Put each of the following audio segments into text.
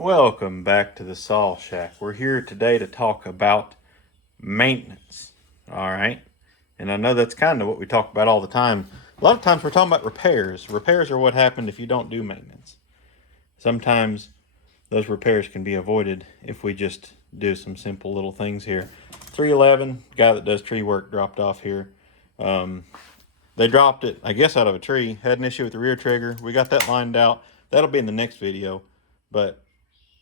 Welcome back to the Saw Shack. We're here today to talk about maintenance. All right. And I know that's kind of what we talk about all the time. A lot of times we're talking about repairs. Repairs are what happened if you don't do maintenance. Sometimes those repairs can be avoided if we just do some simple little things here. 311, guy that does tree work, dropped off here. They dropped it, I guess, out of a tree. Had an issue with the rear trigger. We got that lined out. That'll be in the next video. But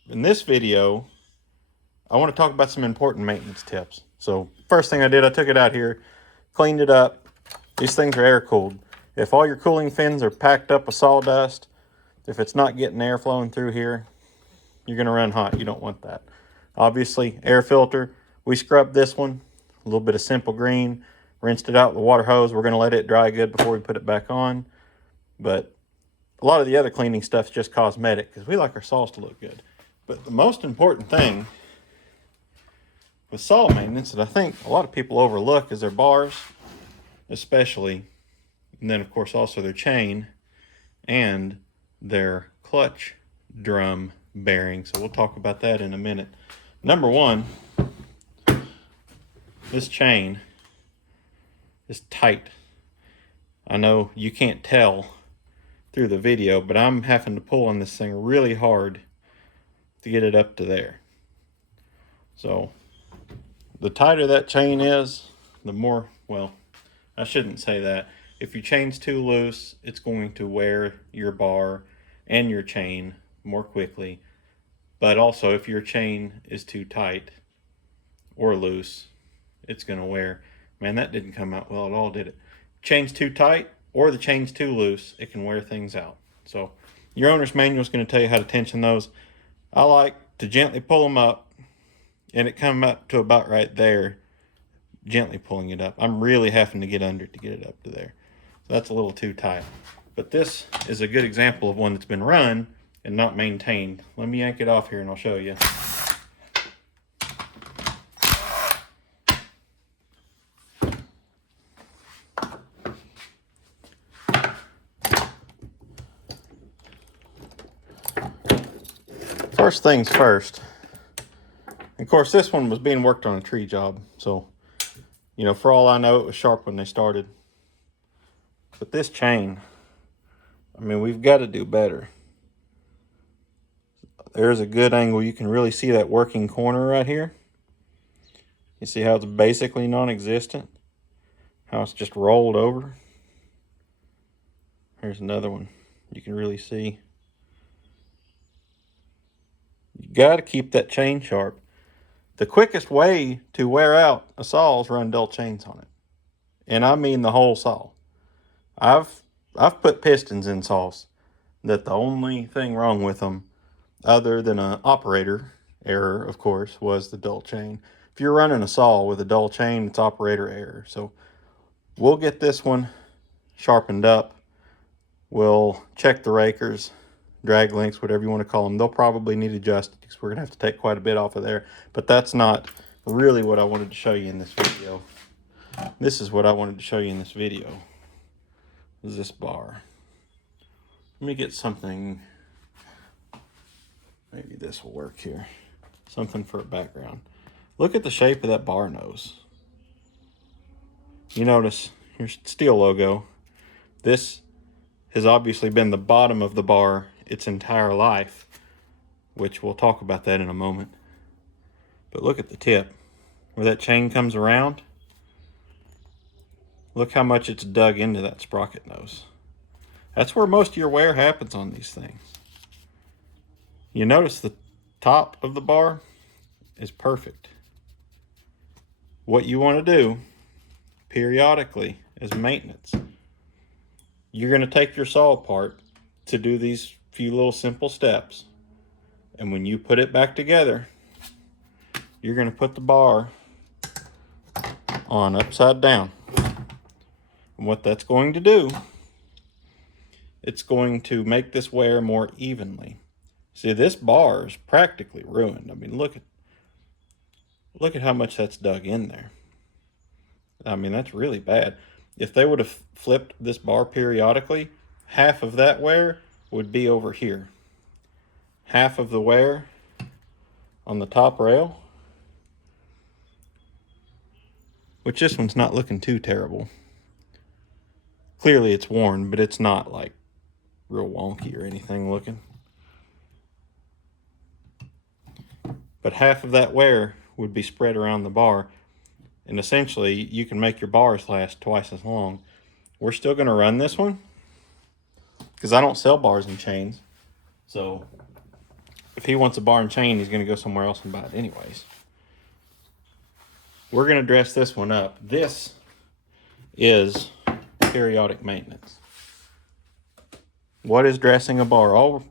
in this video, I want to talk about some important maintenance tips. So first thing I did, I took it out here, cleaned it up. These things are air cooled. If all your cooling fins are packed up with sawdust, if it's not getting air flowing through here, you're going to run hot. You don't want that. Obviously, air filter. We scrubbed this one, a little bit of simple green, rinsed it out with the water hose. We're going to let it dry good before we put it back on. But a lot of the other cleaning stuff is just cosmetic because we like our saws to look good. But the most important thing with saw maintenance that I think a lot of people overlook is their bars, especially, and then of course also their chain and their clutch drum bearing. So we'll talk about that in a minute. Number one, this chain is tight. I know you can't tell through the video, but I'm having to pull on this thing really hard to get it up to there. So the tighter that chain is, the more, well, I shouldn't say that. If your chain's too loose, it's going to wear your bar and your chain more quickly. But also, if your chain is too tight or loose, it's going to wear. Man, that didn't come out well at all, did it? Chain's too tight or the chain's too loose, it can wear things out. So your owner's manual is going to tell you how to tension those. I like to gently pull them up, and it come up to about right there, gently pulling it up. I'm really having to get under to get it up to there. So that's a little too tight. But this is a good example of one that's been run and not maintained. Let me yank it off here and I'll show you. First things first. Of course, this one was being worked on a tree job, so, you know, for all I know, it was sharp when they started. But this chain, I mean, we've got to do better. There's a good angle. You can really see that working corner right here. You see how it's basically non-existent? How it's just rolled over? Here's another one. You can really see. You got to keep that chain sharp. The quickest way to wear out a saw is run dull chains on it. And I mean the whole saw. I've put pistons in saws that the only thing wrong with them, other than an operator error, of course, was the dull chain. If you're running a saw with a dull chain, it's operator error. So we'll get this one sharpened up. We'll check the rakers, drag links, whatever you want to call them. They'll probably need adjusted because we're going to have to take quite a bit off of there. But that's not really what I wanted to show you in this video. This is what I wanted to show you in this video. Is this bar. Let me get something, maybe this will work here. Something for a background. Look at the shape of that bar nose. You notice, here's steel logo. This has obviously been the bottom of the bar its entire life, which we'll talk about that in a moment. But look at the tip, where that chain comes around. Look how much it's dug into that sprocket nose. That's where most of your wear happens on these things. You notice the top of the bar is perfect. What you want to do periodically as maintenance, you're going to take your saw apart to do these few little simple steps. And when you put it back together, you're going to put the bar on upside down. And what that's going to do, it's going to make this wear more evenly. See, this bar is practically ruined. I mean, look at how much that's dug in there. I mean, that's really bad. If they would have flipped this bar periodically, half of that wear would be over here. half of the wear on the top rail, which this one's not looking too terrible. Clearly it's worn, but it's not like real wonky or anything looking. But half of that wear would be spread around the bar, and essentially you can make your bars last twice as long. We're still going to run this one because I don't sell bars and chains. So if he wants a bar and chain, he's going to go somewhere else and buy it anyways. We're going to dress this one up. This is periodic maintenance. What is dressing a bar?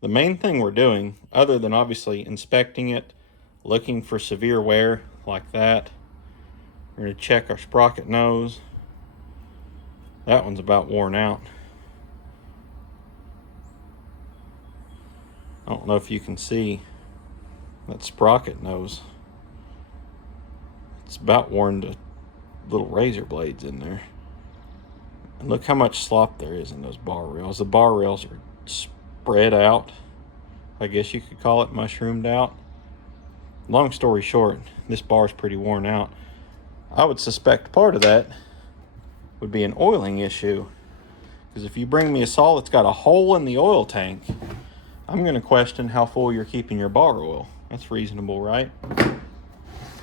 The main thing we're doing, other than obviously inspecting it, looking for severe wear like that, we're going to check our sprocket nose. That one's about worn out. I don't know if you can see that sprocket nose. It's about worn to little razor blades in there. And look how much slop there is in those bar rails. The bar rails are spread out. I guess you could call it mushroomed out. Long story short, this bar is pretty worn out. I would suspect part of that would be an oiling issue. Because if you bring me a saw that's got a hole in the oil tank, I'm going to question how full you're keeping your bar oil. That's reasonable, right?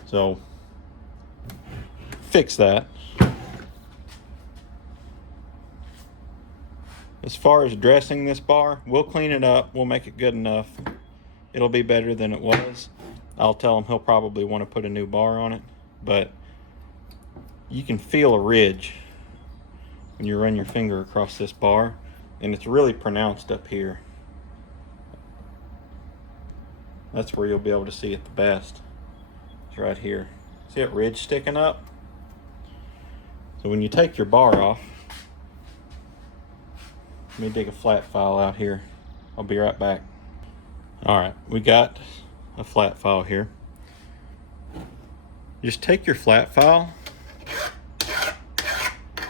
So, fix that. As far as dressing this bar, we'll clean it up. We'll make it good enough. It'll be better than it was. I'll tell him he'll probably want to put a new bar on it. But you can feel a ridge when you run your finger across this bar. And it's really pronounced up here. That's where you'll be able to see it the best. It's right here. See that ridge sticking up? So when you take your bar off, let me dig a flat file out here. I'll be right back. All right, we got a flat file here. Just take your flat file,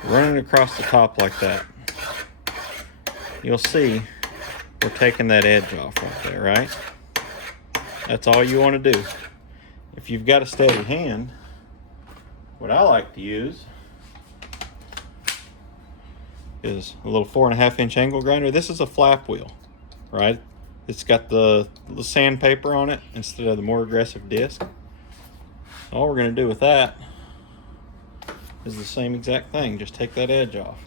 run it across the top like that. You'll see we're taking that edge off right there, right? That's all you want to do. If you've got a steady hand, what I like to use is a little 4.5 inch angle grinder. This is a flap wheel, right? It's got the sandpaper on it instead of the more aggressive disc. All we're going to do with that is the same exact thing. Just take that edge off.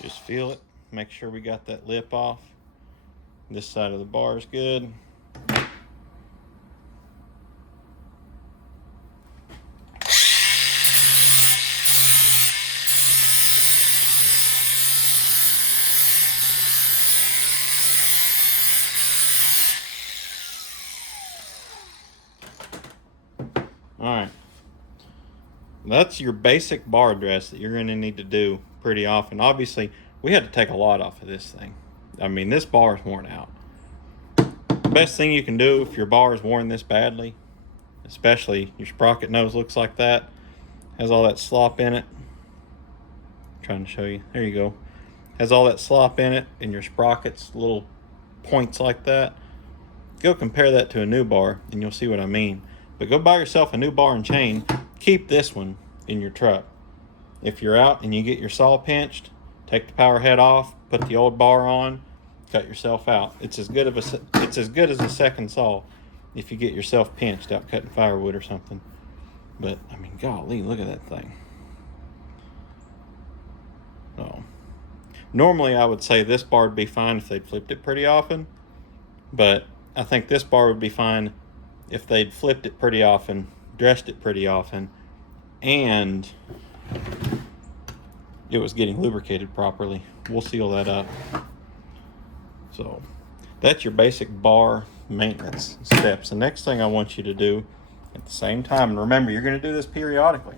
Just feel it. Make sure we got that lip off. This side of the bar is good. All right. That's your basic bar dress that you're going to need to do pretty often. Obviously, we had to take a lot off of this thing. I mean, this bar is worn out. The best thing you can do if your bar is worn this badly, especially your sprocket nose looks like that, has all that slop in it. I'm trying to show you. There you go. Has all that slop in it, and your sprockets, little points like that. Go compare that to a new bar, and you'll see what I mean. But go buy yourself a new bar and chain, keep this one in your truck. If you're out and you get your saw pinched, take the power head off, put the old bar on, cut yourself out. It's as good as a second saw if you get yourself pinched out cutting firewood or something. But I mean, golly, look at that thing. Oh. Normally I would say this bar would be fine if they'd flipped it pretty often, but I think this bar would be fine if they'd flipped it pretty often, dressed it pretty often, and it was getting lubricated properly. We'll seal that up. So that's your basic bar maintenance steps. The next thing I want you to do at the same time, and remember, you're going to do this periodically.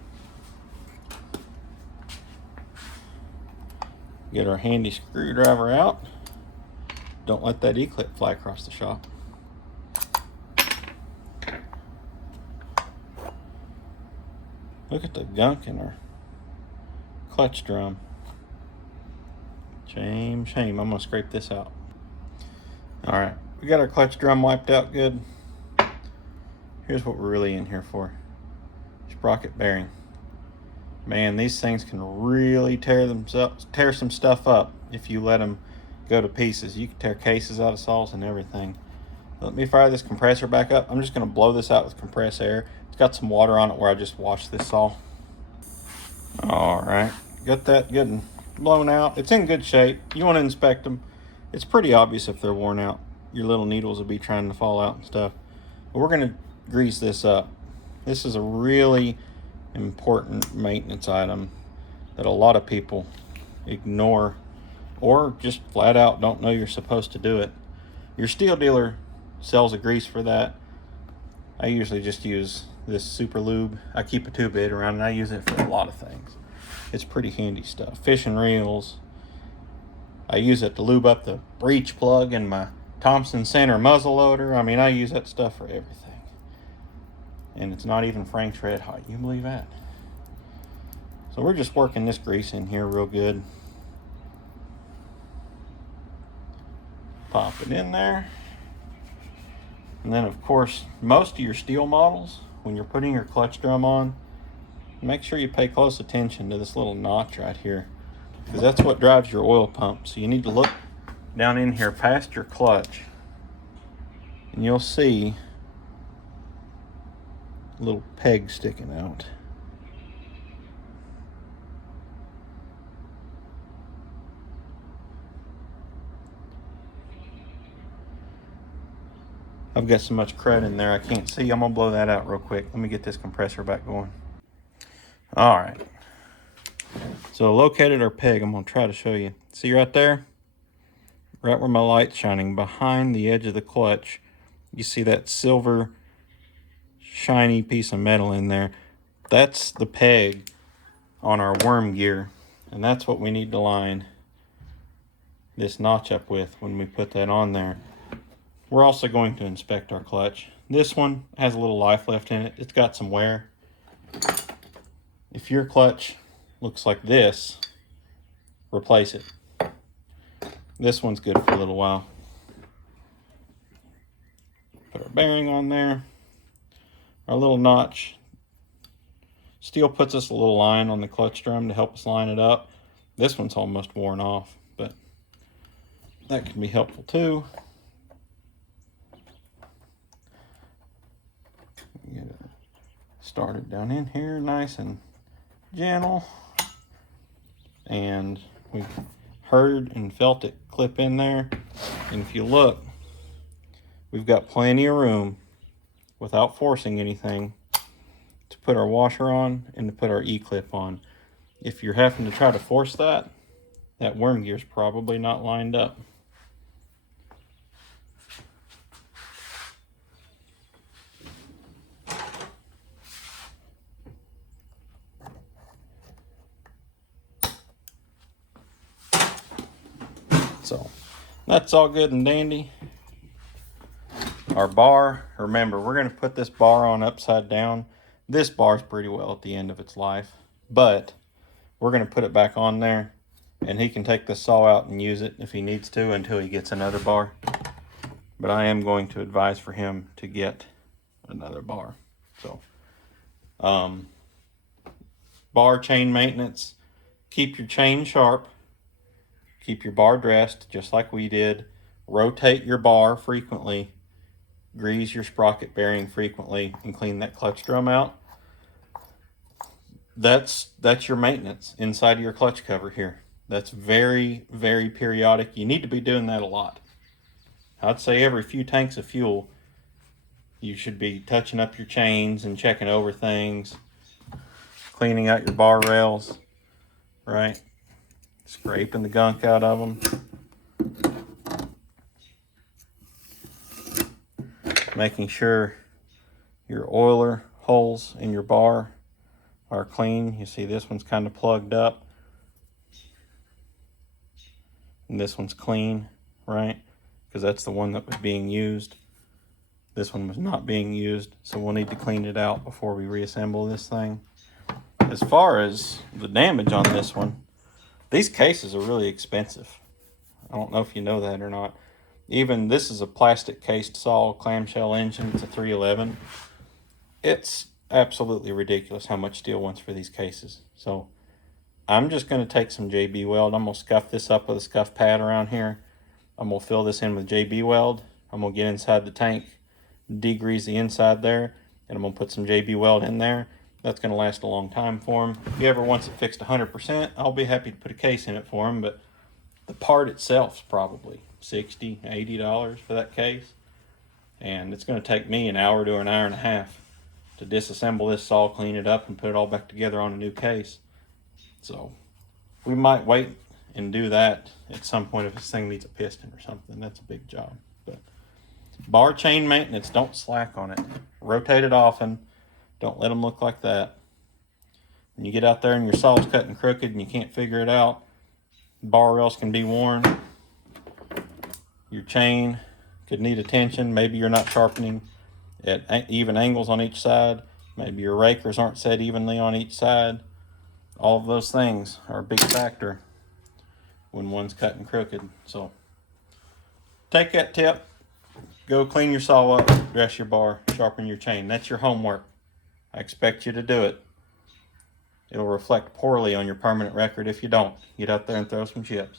Get our handy screwdriver out. Don't let that E-clip fly across the shop. Look at the gunk in our clutch drum. Shame. I'm gonna scrape this out. All right, we got our clutch drum wiped out good. Here's what we're really in here for. Sprocket bearing. Man, these things can really tear some stuff up if you let them go to pieces. You can tear cases out of saws and everything. Let me fire this compressor back up. I'm just gonna blow this out with compressed air. It's got some water on it where I just washed this saw. All right, got that good and blown out. It's in good shape. You want to inspect them. It's pretty obvious if they're worn out. Your little needles will be trying to fall out and stuff. But we're gonna grease this up. This is a really important maintenance item that a lot of people ignore or just flat out don't know you're supposed to do it. Your steel dealer sells a grease for that. I usually just use this Super Lube. I keep a 2-bit around and I use it for a lot of things. It's pretty handy stuff. Fishing reels. I use it to lube up the breech plug in my Thompson Center muzzle loader. I mean, I use that stuff for everything. And it's not even Frank's Red Hot. You believe that? So we're just working this grease in here real good. Pop it in there. And then, of course, most of your steel models, when you're putting your clutch drum on, make sure you pay close attention to this little notch right here, because that's what drives your oil pump. So you need to look down in here past your clutch, and you'll see a little peg sticking out. I've got so much crud in there I can't see. I'm gonna blow that out real quick. Let me get this compressor back going. All right. So located our peg. I'm gonna try to show you. See right there? Right where my light's shining, behind the edge of the clutch, you see that silver shiny piece of metal in there. That's the peg on our worm gear, and that's what we need to line this notch up with when we put that on there. We're also going to inspect our clutch. This one has a little life left in it. It's got some wear. If your clutch looks like this, replace it. This one's good for a little while. Put our bearing on there. Our little notch. Steel puts us a little line on the clutch drum to help us line it up. This one's almost worn off, but that can be helpful too. Get it started down in here nice and gentle. And we heard and felt it clip in there. And if you look, we've got plenty of room without forcing anything to put our washer on and to put our E-clip on. If you're having to try to force that, that worm gear's probably not lined up. So that's all good and dandy. Our bar, remember, we're going to put this bar on upside down. This bar's pretty well at the end of its life, but we're going to put it back on there, and he can take the saw out and use it if he needs to until he gets another bar. But I am going to advise for him to get another bar. So bar chain maintenance, keep your chain sharp, keep your bar dressed just like we did, rotate your bar frequently, grease your sprocket bearing frequently, and clean that clutch drum out. That's your maintenance inside of your clutch cover here. That's very, very periodic. You need to be doing that a lot. I'd say every few tanks of fuel, you should be touching up your chains and checking over things, cleaning out your bar rails, right? Scraping the gunk out of them. Making sure your oiler holes in your bar are clean. You see this one's kind of plugged up. And this one's clean, right? Because that's the one that was being used. This one was not being used, so we'll need to clean it out before we reassemble this thing. As far as the damage on this one, these cases are really expensive. I don't know if you know that or not. Even this is a plastic cased saw clamshell engine. It's a 311. It's absolutely ridiculous how much steel wants for these cases. So I'm just going to take some JB Weld. I'm going to scuff this up with a scuff pad around here. I'm going to fill this in with JB Weld. I'm going to get inside the tank, degrease the inside there, and I'm going to put some JB Weld in there. That's going to last a long time for him. If he ever wants it fixed 100%, I'll be happy to put a case in it for him, but the part itself is probably $60, $80 for that case. And it's going to take me an hour to an hour and a half to disassemble this saw, clean it up, and put it all back together on a new case. So we might wait and do that at some point if this thing needs a piston or something. That's a big job. But bar chain maintenance, don't slack on it. Rotate it often. Don't let them look like that. When you get out there and your saw's cutting crooked and you can't figure it out, bar rails can be worn. Your chain could need attention. Maybe you're not sharpening at even angles on each side. Maybe your rakers aren't set evenly on each side. All of those things are a big factor when one's cutting crooked. So take that tip, go clean your saw up, dress your bar, sharpen your chain. That's your homework. I expect you to do it. It'll reflect poorly on your permanent record if you don't. Get out there and throw some chips.